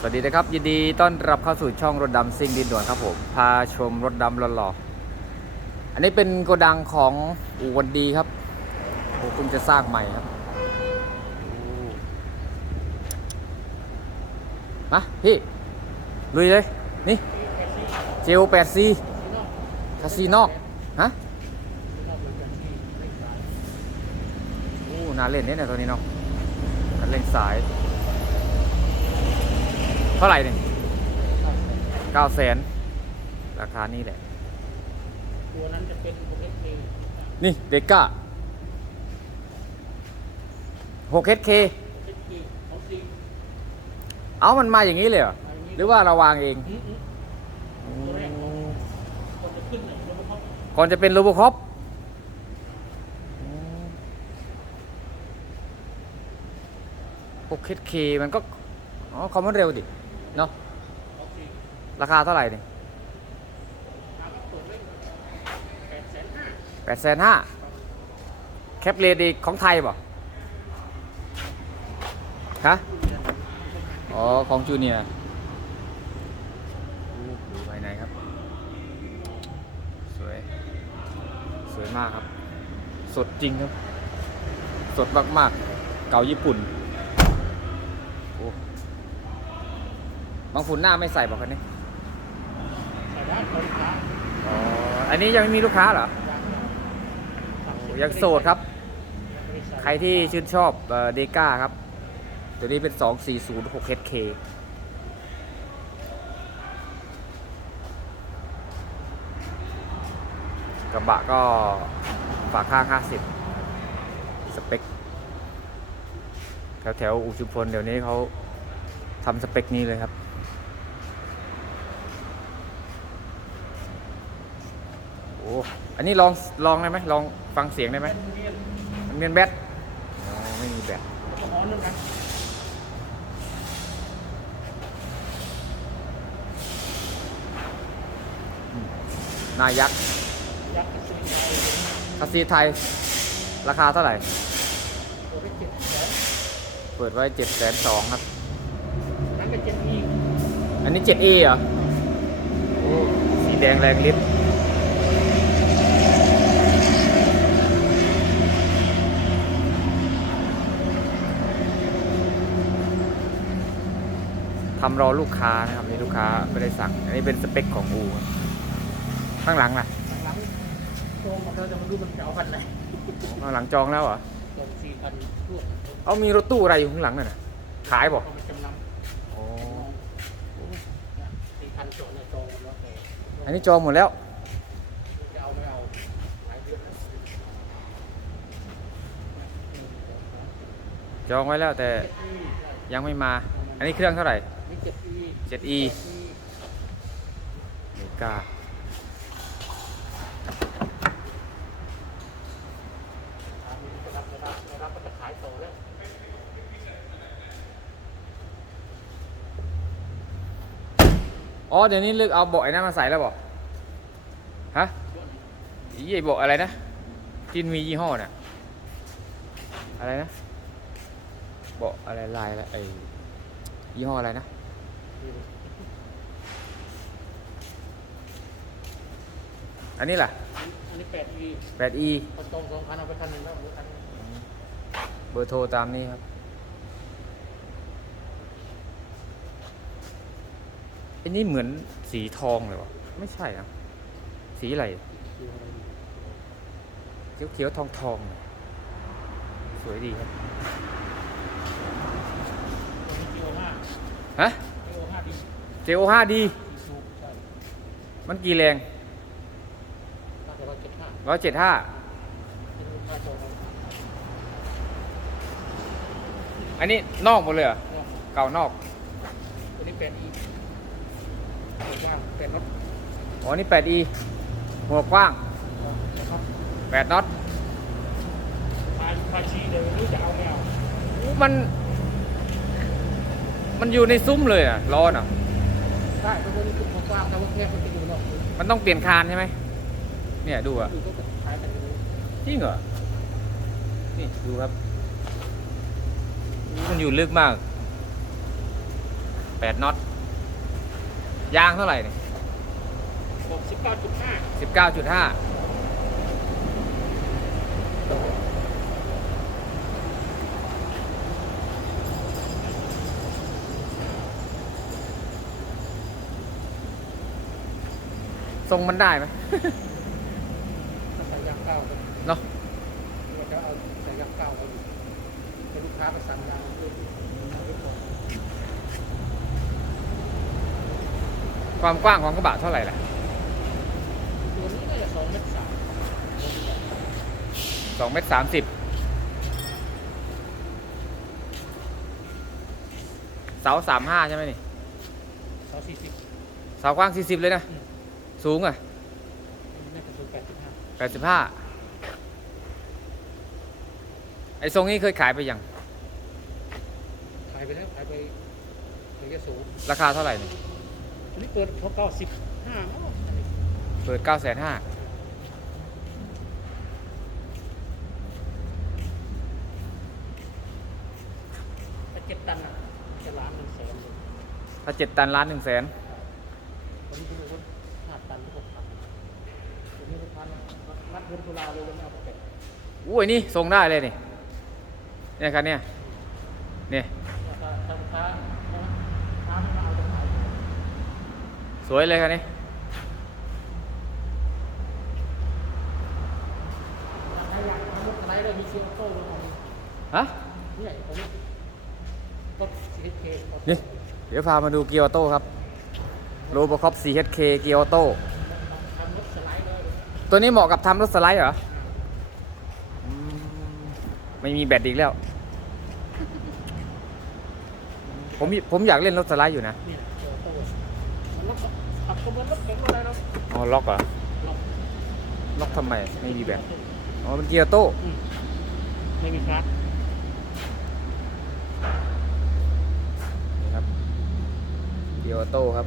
สวัสดีนะครับ ยินดีต้อนรับเข้าสู่ช่องรถดำซิ่งดินด่วนครับผม พาชมรถดำหล่อๆอันนี้เป็นโกดังของอูวันดีครับโอ้เพิ่งจะสร้างใหม่ครับมาพี่ลุยเลย นี่เจล 8 c คาซีนอกฮะโอ้น่าเล่นเนี่ยตัวนี้เนาะกันเล่นสาย เท่าไหร่เนี่ยเก้าแสนราคานี้แหละ ตัวนั้นจะเป็นโปรเกตเองนี่เดก้า 6HK โปรเกตเองของจริงเอามันมาอย่างนี้เลยเหรอ หรือว่าเราวางเองอืมอืมตัวแรกของคนจะขึ้นเนี่ยรถเขาก่อนจะเป็นโรบอคอปหกเคมันก็ อ๋อคอมมันเร็วดิ เนาะราคาเท่าไหร่เนี่ยแปดแสนห้าแปดแสนห้าแคปเลดีของไทยป่ะฮะอ๋อ ของจูเนียร์ดูภายในครับ สวย สวยมากครับ สดจริงครับ สดมาก ๆ เก่าญี่ปุ่น โอ้ บางฝุ่นหน้าไม่ใส่บอกคันนี้ใส่ได้คนค้าอ๋ออันนี้ยังไม่มีลูกค้าเหรอยังยังโสดครับยังไม่ได้ใครที่ชื่นชอบเดก้าครับ ตัวนี้เป็น 240 6HK กระบะก็ฝาข้าง 50 สเปค แถวแถวๆอุชุมพลเดี๋ยวนี้เขาทำสเปคนี้เลยครับ โอ้ อันนี้ลองลองได้ไหมลองฟังเสียงได้ไหมเรียนมันเป็นแบตอ๋อไม่มีแบตแล้วก็ฮ้อนนึงกันหนายักษ์ยักษ์ซื้อใจคาซีไทย ราคาเท่าไหร่ตัวได้เจ็ดแสนเปิดไว้7 2 0 0 0ครับนั่นก็เจ็ดอีกอันนี้ 7E เหรอโอ้สีแดงแรงลิฟ ทำรอลูกค้านะครับนี่ลูกค้าไม่ได้สั่ง อันนี้เป็นสเปคของอูครับข้างหลังล่ะหลังๆตัวมันเราจะมาดูมันจะเอาพันไหนข้างหลังจองแล้วเหรอจองสี่พันรวดเอามีรถตู้อะไรอยู่ข้างหลังนั่นน่ะขายบอกเอามาจำนำโอ้สี่พันจองเนี่ยจองหมดแล้วแต่อันนี้จองหมดแล้วจะเอาไม่เอาหลายเดือนแล้วจองไว้แล้วแต่เจ็ดปียังไม่มา อันนี้เครื่องเท่าไหร่ นี่เจ็ดปีเมกาถามจะรับไม่รับไม่รับก็จะขาอ๋อเดี๋ยวนี้เลือกเอาเบาะไอ้นั่นมาใส่แล้วบอกฮะอีไอ้เบาะอะไรนะที่มียี่ห้อน่ะอะไรนะเบาะอะไรลายอะไรไอ้ยี่ห้ออะไรนะ อันนี้ล่ะ อันนี้แปดปี 8E พอจองสองพันเอาไปคันหนึ่งแล้วเหลือคันหนึ่งเบอร์โทรตามนี้ครับ อันนี้เหมือนสีทองเลยวะไม่ใช่นะ สีอะไรดูอะไรอยู่เขียวเขียวๆทองทองๆสวยดีครับตัวนี้จีโอห้าฮะจีโอห้าดี JO 5D ดีสูบใช่มันกี่แรงน่าจะร้อยเจ็ดห้าร้อยเจ็ดห้าเป็นลูกค้าจองแล้วอันนี้นอกหมดเลยเหรอเนี่ยเก่านอกตัวนี้แปดอีเป็นว่างเป็นรถอ๋อนี่ 8E หัวกว้างนะครับ8น็อตพาพาชีเดี๋ยวไม่รู้จะเอาไม่เอาอู้มัน มันอยู่ในซุ้มเลยอะล้อน่ะ ได้ตัวนี้คือผมกว้างแต่ว่าแค่มันจะอยู่นอกมันต้องเปลี่ยนคานใช่ไหมเนี่ยดูอะอยู่ก็ขายกันอยู่จริงเหรอนี่ดูครับอู้มันอยู่ลึกมากแปดน็อตยางเท่าไหร่เนี่ยหกสิบเก้าจุดห้าสิบเก้าจุดห้า ทรงมันได้ไหมถ้าใส่ยางเก้าก็เนาะเราจะเอาใส่ยางเก้าเอาอยู่ให้ลูกค้าไปสั่งยางเพิ่มเอาไว้ก่อนความกว้างของกระบะเท่าไหร่ล่ะตัวนี้น่าจะสองเมตรสามสองเมตรสามสิบเสาสามห้าใช่ไหมนี่สองสี่สิบเสากว้างสี่สิบเลยนะอืม สูงอะน่าจะสูงแปดจุดห้าแปดสิบห้าไอ้ทรงนี้เคยขายไปยัง ขายไปแล้วขายไปถึงจะสูงราคาเท่าไหร่เนี่ยอันนี้เปิดเขาเก้าสิบห้าเนาะอันนี้เปิดเก้าแสนห้าถ้าเจ็ดตันอะจะล้านหนึ่งแสนเลยถ้าเจ็ดตันล้านหนึ่งแสน ตอนนี้คุณรู้ห้าตันหกตันตัวนี้ลูกค้านัด เดือนตุลาเลยวันนี้เอาไปแปะอุ้ยนี่ทรงได้เลยนี่เนี่ยครับเนี่ยเนี่ยถ้าถ้าลูกค้าถ้าไม่มาเอาตรงไหนสวยเลยครับนี่ถ้ยากทำรถไหนเลยมีเซียโต้ลงมาฮะเนี่ยตรงนี้รถซีเคนี่เดี๋ยวพามาดูเกียร์ออโต้ครับโรบอคอป 4HK เกียร์ออโต้ ทำรถสไลด์เลย ตัวนี้เหมาะกับทำรถสไลด์เหรออืมไม่มีแบตอีกแล้ว ผมผมอยากเล่นรถสไลด์อยู่นะเนี่ยเกียร์โต้มันรถขับก็เหมือนรถเก๋งรถอะไรเนาะอ๋อล็อกเหรอ ล็อกล็อกทำไม ไม่มีแบต อ๋อเป็นเกียร์ออโต้อืมไม่มีคลัตช์นี่ครับเกียร์ออโต้ครับ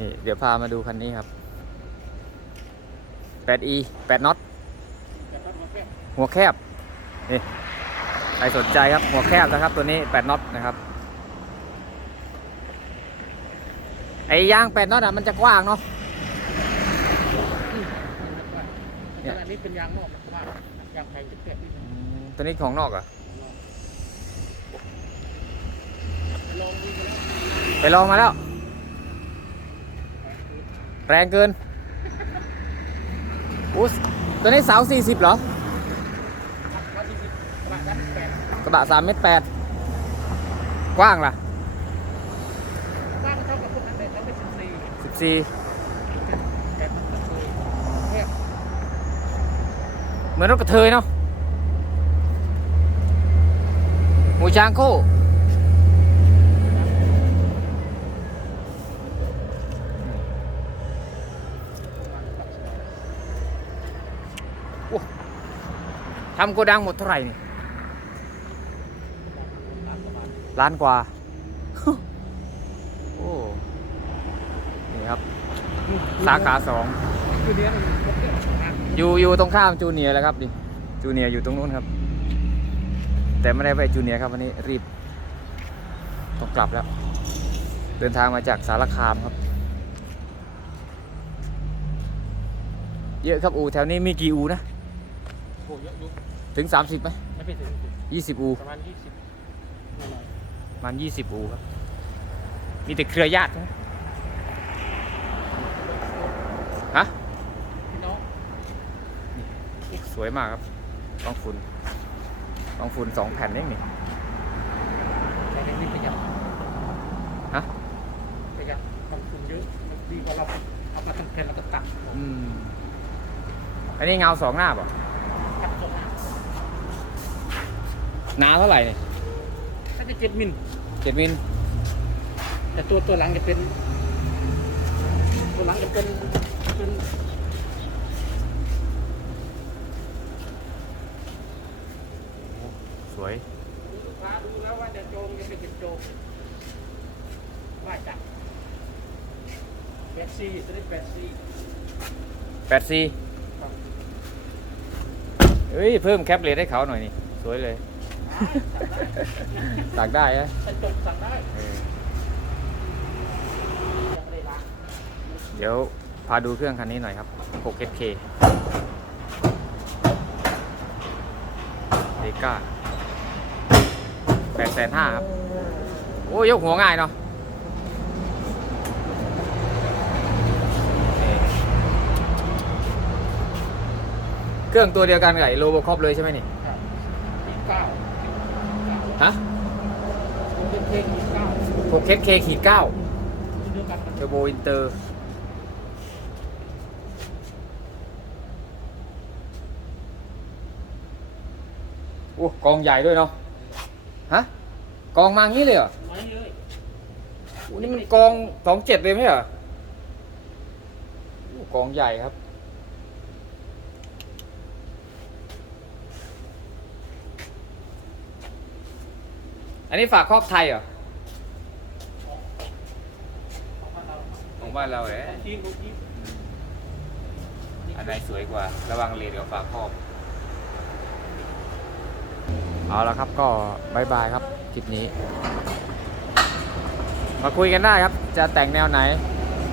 นี่เดี๋ยวพามาดูคันนี้ครับ 8e 8น็อตแต่รถมันแค่หัวแคบนี่ใครสนใจครับ หัวแคบนะครับตัวนี้ 8น็อตนะครับ ไอ้ยาง 8น็อตอะมันจะกว้างเนาะเนี่ยอันนี้เป็นยางนอกนะว่ายางไทยจะเกิดที่อืมตัวนี้ของนอกอะไปลองมาแล้ว แรงเกินอุ๊ยตัวนี้สา40เหรอร้อยสี่สิบกระบะดานแปดกระบะ3เมตร8กว้างล่ะบ้านเท่ากับพวกนั้นเลยเขาเป็นสิบสี่14แต่เหมือนรถกระเทยเนาะหมูช้างโค้ ทำโกดังหมดเท่าไหร่นี่ล้านกว่า โอ้ นี่ครับ สาขาสองคือเนี้ยมันรถเยอะมากอยู่อยู่ตรงข้ามจูเนียร์แล้วครับดิจูเนียร์อยู่ตรงนู้นครับ แต่ไม่ได้ไปจูเนียร์ครับวันนี้รีบต้องกลับแล้ว เดินทางมาจากสารคามครับ เยอะครับอูแถวนี้มีกี่อูนะโอ้เยอะอยู่ ถึง 30ไหมไม่ไปถึง20 อูประมาณยี่สิบหน่อยประมาณ20 อูครับมีแต่เครือญาตินะฮะๆพี่น้องสวยมากครับต้องฝุ่นต้องฝุ่นสองแผ่นเองนี่แต่ในนี้ประหยัดฮะประหยัดมันคุณเยอะมันดีกว่าเราเอามาทำแผ่นแล้วก็ตัดอืมอันนี้เงาสองหน้าเปล่ะ ตัดตรงนั้น หนาเท่าไหร่เนี่ยถ้าจะเจ็ดมิลเจ็ดมิลแต่ตัวตัวหลังจะเป็น ตัวหลังจะเป็นเป็นสวยลูกค้าดูแล้วว่าจะโจงจะเป็นโจงว่าจัดแปดซีตัวนี้แปดซีแปดซีเฮ้ย เพิ่มแคปเลทให้เขาหน่อยนี่ สวยเลย สั่งได้ฮะจบสั่งได้เดี๋ยวพาดูเครื่องคันนี้หน่อยครับ 6SK เดก้า8,500ครับ โอ้ยยกหัวง่ายเนาะเครื่องตัวเดียวกันกับไอโลโบคอปเลยใช่ไหมนี่ครับ ฮะผมเป็นเพลงยี่สิบเก้า 6SK ขีด9เดียวกันมันเทอร์โบอินเตอร์โอ้กองใหญ่ด้วยเนาะฮะกองมางี้เลยเหรอน้อยเลยโอ้นี่มันกองสองเจ็ดเลยไหมเหรอโอ้กองใหญ่ครับ อันนี้ฝากครอบไทยเหรอ ของบ้านเราของบ้านเราเหรอทีมของทีมอันไหนสวยกว่า ระวังเลนกับฝาครอบ เอาละครับก็บายบายครับคลิปนี้ มาคุยกันได้ครับ จะแต่งแนวไหน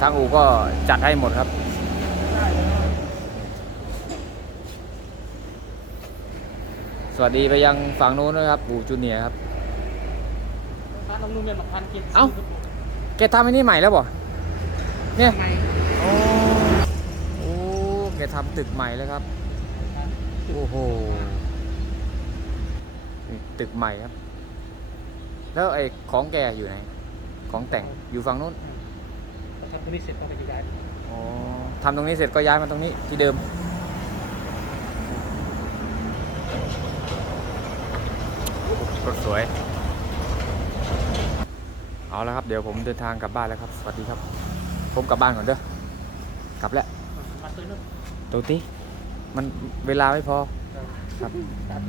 ทางอู่ก็จัดให้หมดครับสวัสดีไปยังฝั่งนู้นด้วยครับอู่จูเนียร์ครับ ร้านน้ำนุ่มเนี่ยมาพันกินเอ้า แกทำอันนี้ใหม่แล้วบ่เนี่ยทำไมโอ้โอ้แกทำตึกใหม่แล้วครับ โอ้โหนี่ตึกใหม่ครับ แล้วไอ้ของแกอยู่ไหน ของแต่งอยู่ฝั่งนู้นพอทำตรงนี้เสร็จก็ไปย้ายอ๋อทำตรงนี้เสร็จก็ย้ายมาตรงนี้ที่เดิม รถสวย เอาแล้วครับ เดี๋ยวผมเดินทางกลับบ้านแล้วครับ สวัสดีครับ ผมกลับบ้านก่อนเด้อ กลับแล้ว มาซื้อเนอะตัวตีมันเวลาไม่พอครับครับ